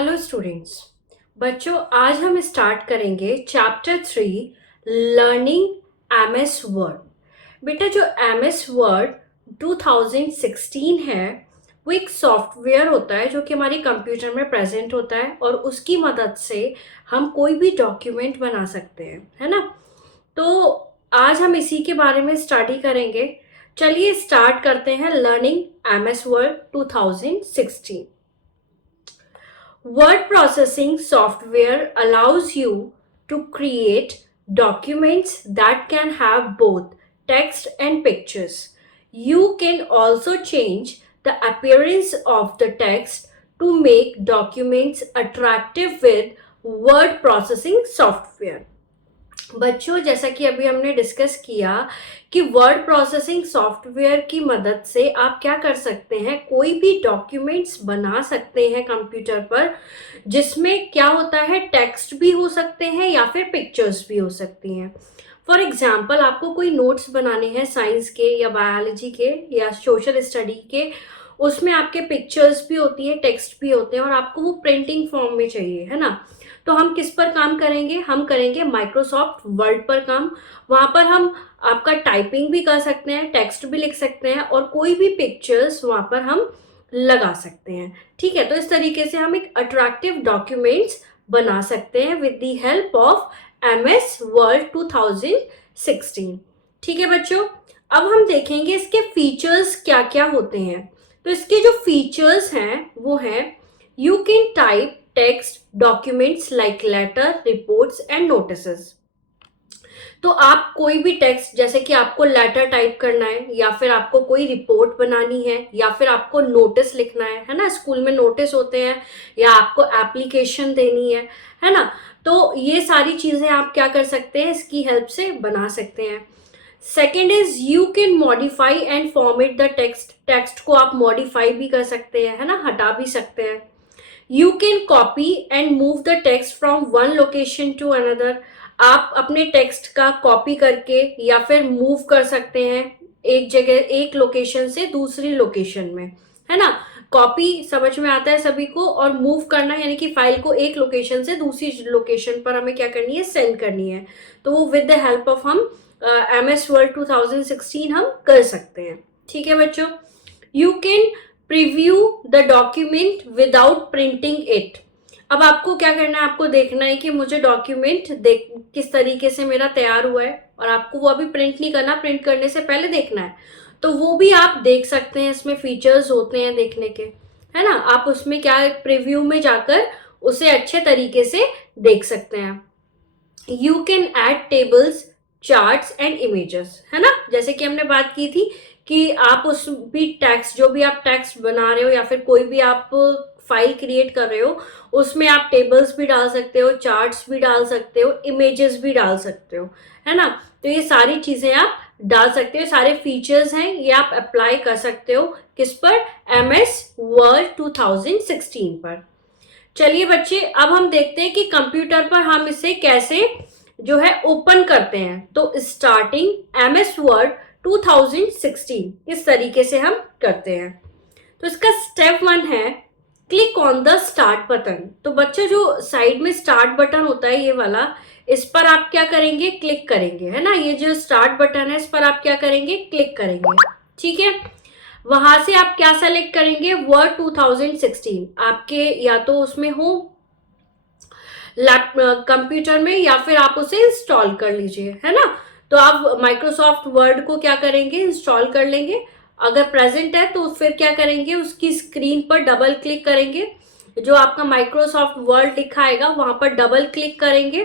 Hello students. बच्चों, आज हम स्टार्ट करेंगे चैप्टर 3 लर्निंग एमएस वर्ड। बेटा, जो एमएस वर्ड 2016 है वो एक सॉफ्टवेयर होता है जो कि हमारे कंप्यूटर में प्रेजेंट होता है और उसकी मदद से हम कोई भी डॉक्यूमेंट बना सकते हैं, है ना। तो आज हम इसी के बारे में स्टडी करेंगे। चलिए स्टार्ट करते हैं learning MS word 2016। Word processing software allows you to create documents that can have both text and pictures. You can also change the appearance of the text to make documents attractive with word processing software. बच्चों, जैसा कि अभी हमने discuss किया कि word processing software की मदद से आप क्या कर सकते हैं, कोई भी डॉक्यूमेंट्स बना सकते हैं कंप्यूटर पर, जिसमें क्या होता है, टेक्स्ट भी हो सकते हैं या फिर पिक्चर्स भी हो सकती हैं। फॉर एग्जाम्पल, आपको कोई नोट्स बनाने हैं साइंस के या बायोलॉजी के या सोशल स्टडी के, उसमें आपके पिक्चर्स भी होती है, टेक्स्ट भी होते हैं और आपको वो प्रिंटिंग फॉर्म में चाहिए, है ना। तो हम किस पर काम करेंगे, हम करेंगे माइक्रोसॉफ्ट वर्ड पर काम। वहां पर हम आपका टाइपिंग भी कर सकते हैं, टेक्स्ट भी लिख सकते हैं और कोई भी पिक्चर्स वहां पर हम लगा सकते हैं। ठीक है, तो इस तरीके से हम एक अट्रैक्टिव डॉक्यूमेंट्स बना सकते हैं with the help of MS word 2016। ठीक है बच्चों, अब हम देखेंगे इसके फीचर्स क्या क्या होते हैं। तो इसके जो फीचर्स हैं वो हैं, you can type text documents like letter, reports and notices. तो आप कोई भी टेक्स्ट, जैसे कि आपको लेटर टाइप करना है या फिर आपको कोई रिपोर्ट बनानी है या फिर आपको नोटिस लिखना है ना, स्कूल में नोटिस होते हैं, या आपको एप्लीकेशन देनी है ना। तो ये सारी चीजें आप क्या कर सकते हैं, इसकी हेल्प से बना सकते हैं। Second is you can modify and format the text. Text को आप मॉडिफाई भी कर सकते हैं, है ना, हटा भी सकते हैं। You can copy and move the text from one location to another. आप अपने टेक्स्ट का कॉपी करके या फिर मूव कर सकते हैं एक जगह, एक लोकेशन से दूसरी लोकेशन में, है ना। कॉपी समझ में आता है सभी को, और मूव करना यानी कि फाइल को एक लोकेशन से दूसरी लोकेशन पर हमें क्या करनी है, सेंड करनी है। तो वो विद द हेल्प ऑफ हम एमएस वर्ड 2016 हम कर सकते हैं। ठीक है बच्चों, you can preview the document without printing it. अब आपको क्या करना है, आपको देखना है कि मुझे डॉक्यूमेंट देख किस तरीके से मेरा तैयार हुआ है, और आपको वो अभी प्रिंट नहीं करना, प्रिंट करने से पहले देखना है। तो वो भी आप देख सकते हैं, इसमें फीचर्स होते हैं देखने के, है ना। आप उसमें क्या प्रीव्यू में जाकर उसे अच्छे तरीके से देख सकते हैं। You can add tables, charts and images, है ना। जैसे कि हमने बात की थी कि आप उस भी टेक्स्ट, जो भी आप टेक्स्ट बना रहे हो या फिर कोई भी आप फाइल क्रिएट कर रहे हो, उसमें आप टेबल्स भी डाल सकते हो, चार्ट्स भी डाल सकते हो, इमेजेस भी डाल सकते हो, है ना। तो ये सारी चीजें आप डाल सकते हो, सारे फीचर्स हैं, ये आप अप्लाई कर सकते हो किस पर, एमएस वर्ड 2016 पर। चलिए बच्चे, अब हम देखते हैं कि कंप्यूटर पर हम इसे कैसे जो है ओपन करते हैं। तो स्टार्टिंग एमएस वर्ड 2016 इस तरीके से हम करते हैं। तो इसका स्टेप 1 है click on the start button. तो बच्चों, जो साइड में स्टार्ट बटन होता है ये वाला, इस पर आप क्या करेंगे, क्लिक करेंगे, है ना। ये जो स्टार्ट बटन है इस पर आप क्या करेंगे, क्लिक करेंगे। ठीक है, वहां से आप क्या सेलेक्ट करेंगे, वर्ड 2016। आपके या तो उसमें हो कंप्यूटर में या फिर आप उसे इंस्टॉल कर लीजिए, है ना। तो आप माइक्रोसॉफ्ट वर्ड को क्या करेंगे, इंस्टॉल कर लेंगे। अगर प्रेजेंट है तो फिर क्या करेंगे, उसकी स्क्रीन पर डबल क्लिक करेंगे, जो आपका माइक्रोसॉफ्ट वर्ड लिखा आएगा वहां पर डबल क्लिक करेंगे,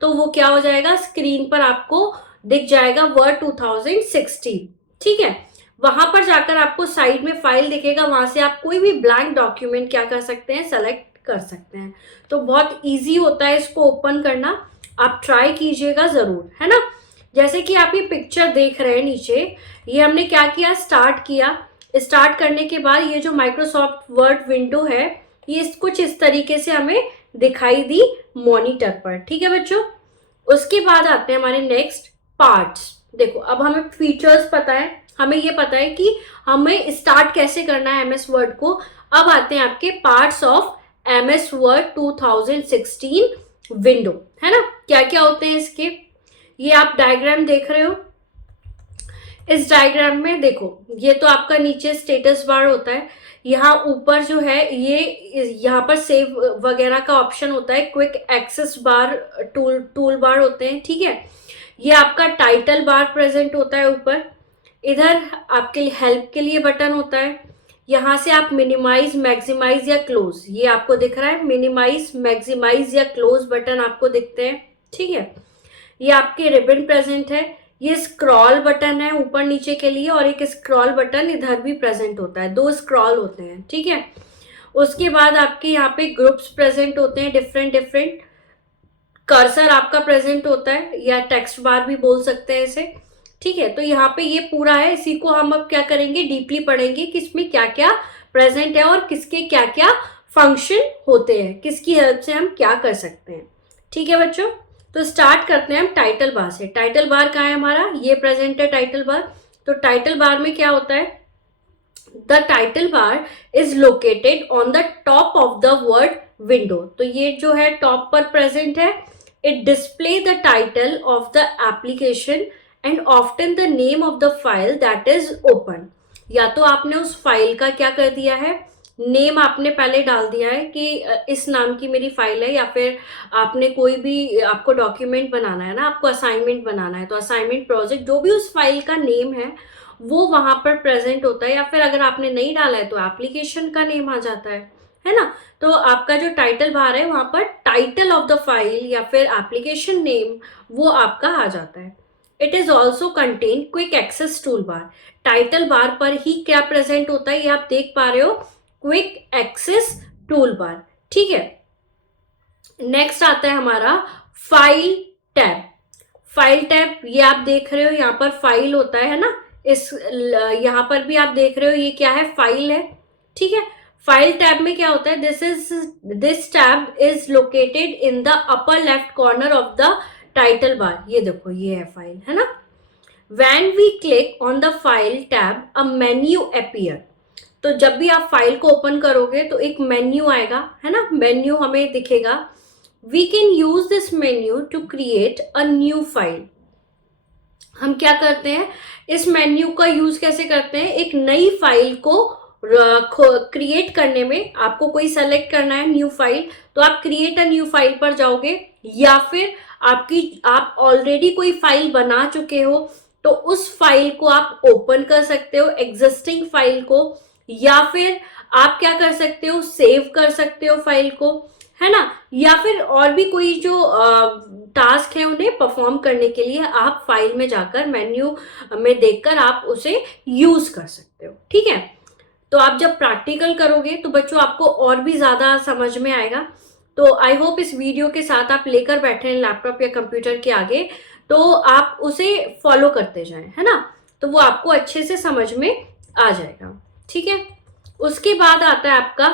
तो वो क्या हो जाएगा, स्क्रीन पर आपको दिख जाएगा वर्ड 2016। ठीक है, वहां पर जाकर आपको साइड में फाइल दिखेगा, वहां से आप कोई भी ब्लैंक डॉक्यूमेंट क्या कर सकते हैं, सेलेक्ट कर सकते हैं। तो बहुत इजी होता है इसको ओपन करना, आप ट्राई कीजिएगा जरूर, है ना। जैसे कि आप ये पिक्चर देख रहे हैं नीचे, ये हमने क्या किया, स्टार्ट किया। स्टार्ट करने के बाद ये जो माइक्रोसॉफ्ट वर्ड विंडो है ये कुछ इस तरीके से हमें दिखाई दी मॉनिटर पर। ठीक है बच्चों, उसके बाद आते हैं हमारे नेक्स्ट पार्ट्स। देखो, अब हमें फीचर्स पता है, हमें ये पता है कि हमें स्टार्ट कैसे करना है एमएस वर्ड को। अब आते हैं आपके parts of MS Word 2016 window, है ना। क्या क्या होते हैं इसके, ये आप डायग्राम देख रहे हो। इस डायग्राम में देखो, ये तो आपका नीचे स्टेटस बार होता है, यहाँ ऊपर जो है ये यहाँ पर सेव वगैरह का ऑप्शन होता है, क्विक एक्सेस बार, टूल बार होते हैं, ठीक है। ये आपका टाइटल बार प्रेजेंट होता है ऊपर। इधर आपके हेल्प के लिए बटन होता है, यहाँ से आप मिनिमाइज, मैक्सिमाइज या क्लोज, ये आपको दिख रहा है, मिनिमाइज, मैक्सिमाइज या क्लोज बटन आपको दिखते हैं, ठीक है। ये आपके रिबन प्रेजेंट है, ये स्क्रॉल बटन है ऊपर नीचे के लिए, और एक स्क्रॉल बटन इधर भी प्रेजेंट होता है, 2 स्क्रॉल होते हैं, ठीक है। उसके बाद आपके यहाँ पे ग्रुप्स प्रेजेंट होते हैं, डिफरेंट डिफरेंट। कर्सर आपका प्रेजेंट होता है, या टेक्स्ट बार भी बोल सकते हैं इसे, ठीक है। तो यहाँ पे ये पूरा है, इसी को हम अब क्या करेंगे, डीपली पढ़ेंगे कि इसमें क्या क्या प्रेजेंट है और किसके क्या क्या फंक्शन होते हैं, किसकी हेल्प से हम क्या कर सकते हैं, ठीक है बच्चों। तो स्टार्ट करते हैं हम टाइटल बार से। टाइटल बार कहाँ है हमारा, ये प्रेजेंट है टाइटल बार। तो टाइटल बार में क्या होता है, the title bar is located on the top of the word window. तो ये जो है टॉप पर प्रेजेंट है। It display the title of the application and often the name of the file that is open. या तो आपने उस फाइल का क्या कर दिया है, नेम आपने पहले डाल दिया है कि इस नाम की मेरी फाइल है, या फिर आपने कोई भी, आपको डॉक्यूमेंट बनाना है ना, आपको असाइनमेंट बनाना है, तो असाइनमेंट प्रोजेक्ट जो भी उस फाइल का नेम है वो वहां पर प्रेजेंट होता है। या फिर अगर आपने नहीं डाला है तो एप्लीकेशन का नेम आ जाता है ना। तो आपका जो टाइटल बार है वहां पर टाइटल ऑफ द फाइल या फिर एप्लीकेशन नेम वो आपका आ जाता है। It is also contain quick access tool bar. Title bar पर ही क्या प्रेजेंट होता है, ये आप देख पा रहे हो, क्विक एक्सेस टूल बार, ठीक है। नेक्स्ट आता है हमारा फाइल टैब। फाइल टैब ये आप देख रहे हो, यहाँ पर फाइल होता है ना, इस यहाँ पर भी आप देख रहे हो ये क्या है, फाइल है, ठीक है। फाइल टैब में क्या होता है, this tab is located in the upper left corner of the title bar. ये देखो ये है फाइल, है ना। When we click on the file tab, a menu appear। तो जब भी आप फाइल को ओपन करोगे तो एक मेन्यू आएगा, है ना, मेन्यू हमें दिखेगा। We can use this menu to create a new file। हम क्या करते हैं, इस मेन्यू का यूज कैसे करते हैं, एक नई फाइल को क्रिएट करने में। आपको कोई सेलेक्ट करना है न्यू फाइल, तो आप क्रिएट अ न्यू फाइल पर जाओगे, या फिर आप ऑलरेडी कोई फाइल बना चुके हो तो उस फाइल को आप ओपन कर सकते हो, एग्जिस्टिंग फाइल को, या फिर आप क्या कर सकते हो, सेव कर सकते हो फाइल को, है ना। या फिर और भी कोई जो टास्क है उन्हें परफॉर्म करने के लिए आप फाइल में जाकर मेन्यू में देखकर आप उसे यूज कर सकते हो, ठीक है। तो आप जब प्रैक्टिकल करोगे तो बच्चों आपको और भी ज्यादा समझ में आएगा। तो आई होप इस वीडियो के साथ आप लेकर बैठे हैं लैपटॉप या कंप्यूटर के आगे, तो आप उसे फॉलो करते जाएं, है ना। तो वो आपको अच्छे से समझ में आ जाएगा, ठीक है। उसके बाद आता है आपका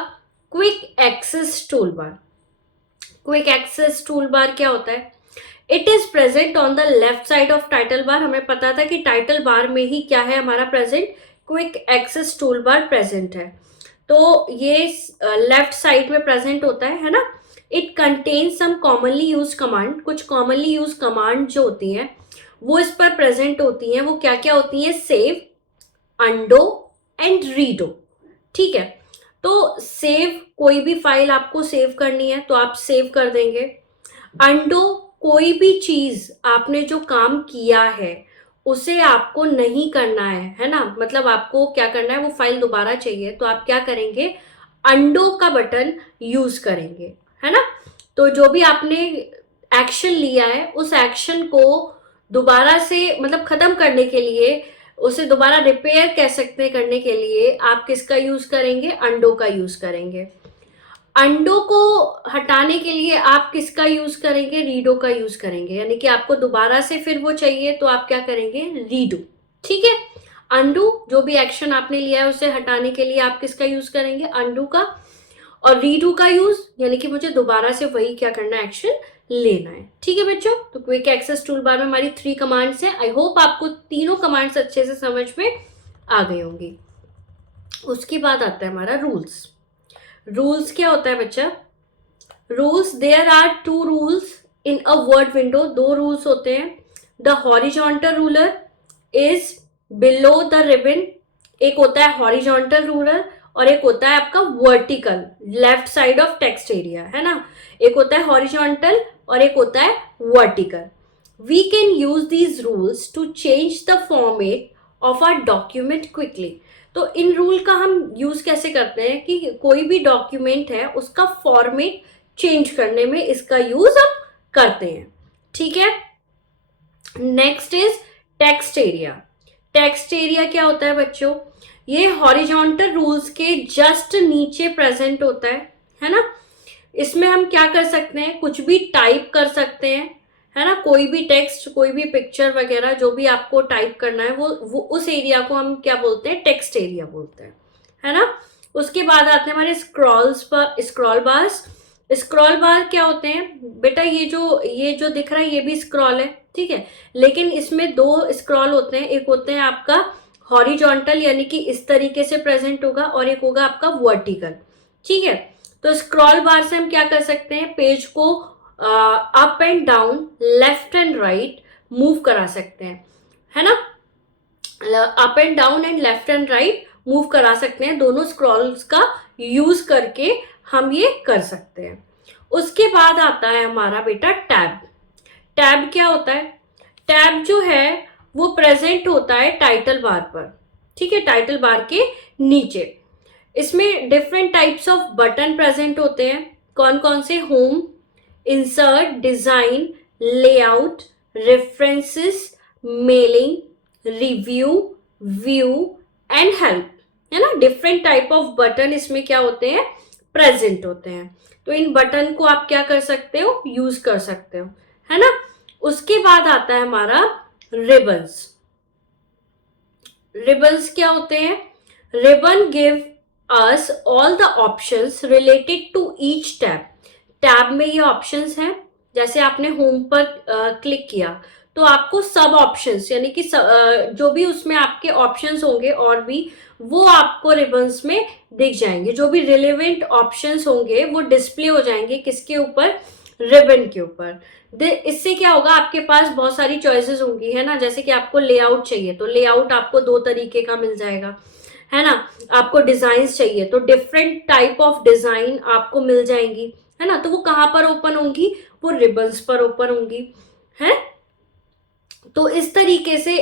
quick access tool bar. Quick access tool bar क्या होता है, it is present on the left side of title bar. हमें पता था कि टाइटल बार में ही क्या है हमारा present, quick access tool bar present है। तो ये लेफ्ट साइड में प्रेजेंट होता है ना। It contains some commonly use command. कुछ कॉमनली यूज कमांड जो होती हैं वो इस पर प्रेजेंट होती हैं। वो क्या क्या होती हैं, सेव, अंडो एंड रीडो, ठीक है। तो सेव, कोई भी फाइल आपको सेव करनी है तो आप सेव कर देंगे। अंडो, कोई भी चीज आपने जो काम किया है उसे आपको नहीं करना है ना, मतलब आपको क्या करना है, वो फाइल दोबारा चाहिए तो आप क्या करेंगे, अंडो का बटन यूज करेंगे, है ना। तो जो भी आपने एक्शन लिया है उस एक्शन को दोबारा से मतलब खत्म करने के लिए, उसे दोबारा रिपेयर कह सकते हैं करने के लिए, आप किसका यूज करेंगे, अंडो का यूज करेंगे। अंडो को हटाने के लिए आप किसका यूज करेंगे, रीडो का यूज करेंगे। यानी कि आपको दोबारा से फिर वो चाहिए तो आप क्या करेंगे, रीडो, ठीक है। अंडू, जो भी एक्शन आपने लिया है उसे हटाने के लिए आप किसका यूज करेंगे, अंडू का। और रीडू का यूज यानी कि मुझे दोबारा से वही क्या करना है, एक्शन लेना है, ठीक है बच्चों। तो क्विक एक्सेस टूल बार में हमारी 3 कमांड्स है। आई होप आपको तीनों कमांड्स अच्छे से समझ में आ गई होंगी। उसके बाद आता है हमारा रूल्स। रूल्स क्या होता है बच्चा? Rules, there are two rules in a word window, दो रूल्स होते हैं. The horizontal ruler is below the ribbon. एक होता है हॉरिजॉन्टल रूलर और एक होता है आपका vertical, left side of text area, है ना. एक होता है हॉरिजॉन्टल और एक होता है vertical. We can use these rules to change the format of our document quickly. तो इन रूल का हम यूज कैसे करते हैं कि कोई भी डॉक्यूमेंट है उसका फॉर्मेट चेंज करने में इसका यूज हम करते हैं. ठीक है. Next is text area. Text area क्या होता है बच्चों? ये हॉरिजॉन्टल रूल्स के जस्ट नीचे प्रेजेंट होता है ना. इसमें हम क्या कर सकते हैं? कुछ भी टाइप कर सकते हैं, है ना. कोई भी टेक्स्ट, कोई भी पिक्चर वगैरह जो भी आपको टाइप करना है वो उस एरिया को हम क्या बोलते हैं? टेक्स्ट एरिया बोलते हैं, है ना. उसके बाद आते हैं हमारे स्क्रॉल्स पर, स्क्रॉल बार्स. स्क्रॉल बार क्या होते हैं बेटा? ये जो दिख रहा है ये भी स्क्रॉल है, ठीक है. लेकिन इसमें दो स्क्रॉल होते हैं. एक होते हैं आपका हॉरिजॉन्टल यानी कि इस तरीके से प्रेजेंट होगा और एक होगा आपका वर्टिकल. ठीक है. तो स्क्रॉल बार से हम क्या कर सकते हैं? पेज को up and down, left and right move करा सकते हैं, है ना. Up and down and left and right move करा सकते हैं. दोनों स्क्रॉल्स का यूज करके हम ये कर सकते हैं. उसके बाद आता है हमारा बेटा टैब. टैब क्या होता है? टैब जो है वो प्रेजेंट होता है टाइटल बार पर, ठीक है, टाइटल बार के नीचे. इसमें different types off button present होते हैं. कौन कौन से? Home, insert, design, layout, references, mailing, review, view and help, है ना. डिफरेंट टाइप ऑफ बटन इसमें क्या होते हैं? प्रेजेंट होते हैं. तो इन बटन को आप क्या कर सकते हो? यूज कर सकते हो, है ना. उसके बाद आता है हमारा रिबन्स. रिबन्स क्या होते हैं? Ribbon give us all the options related to each tab. Tab में ये ऑप्शंस हैं. जैसे आपने होम पर क्लिक किया तो आपको सब ऑप्शंस यानी कि जो भी उसमें आपके ऑप्शंस होंगे और भी वो आपको रिबन्स में दिख जाएंगे. जो भी रिलेवेंट ऑप्शंस होंगे वो डिस्प्ले हो जाएंगे किसके ऊपर? रिबन के ऊपर. इससे क्या होगा? आपके पास बहुत सारी चॉइसेस होंगी, है ना. जैसे कि आपको लेआउट चाहिए तो लेआउट आपको दो तरीके का मिल जाएगा, है ना. आपको डिजाइन चाहिए तो डिफरेंट टाइप ऑफ डिजाइन आपको मिल जाएंगी, है ना. तो वो कहाँ पर ओपन होंगी? वो रिबन्स पर ओपन होंगी, है. तो इस तरीके से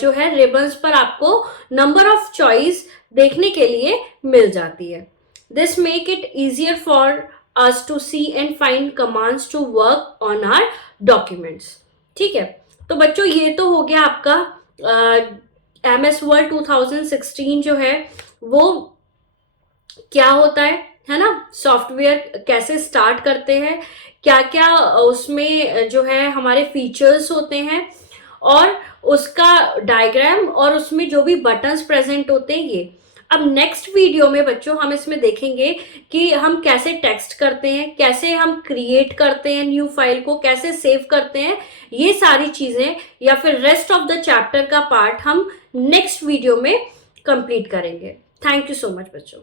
जो है रिबन्स पर आपको नंबर ऑफ चॉइस देखने के लिए मिल जाती है. This make it easier for us to see and find commands to work on our documents. ठीक है. तो बच्चों ये तो हो गया आपका MS वर्ड 2016 जो है वो क्या होता है ना. सॉफ्टवेयर कैसे स्टार्ट करते हैं, क्या क्या उसमें जो है हमारे फीचर्स होते हैं और उसका डायग्राम और उसमें जो भी बटन्स प्रेजेंट होते हैं ये. अब नेक्स्ट वीडियो में बच्चों हम इसमें देखेंगे कि हम कैसे टेक्स्ट करते हैं, कैसे हम क्रिएट करते हैं न्यू फाइल को, कैसे सेव करते हैं. ये सारी चीजें या फिर रेस्ट ऑफ द चैप्टर का पार्ट हम नेक्स्ट वीडियो में कंप्लीट करेंगे. थैंक यू सो मच बच्चों.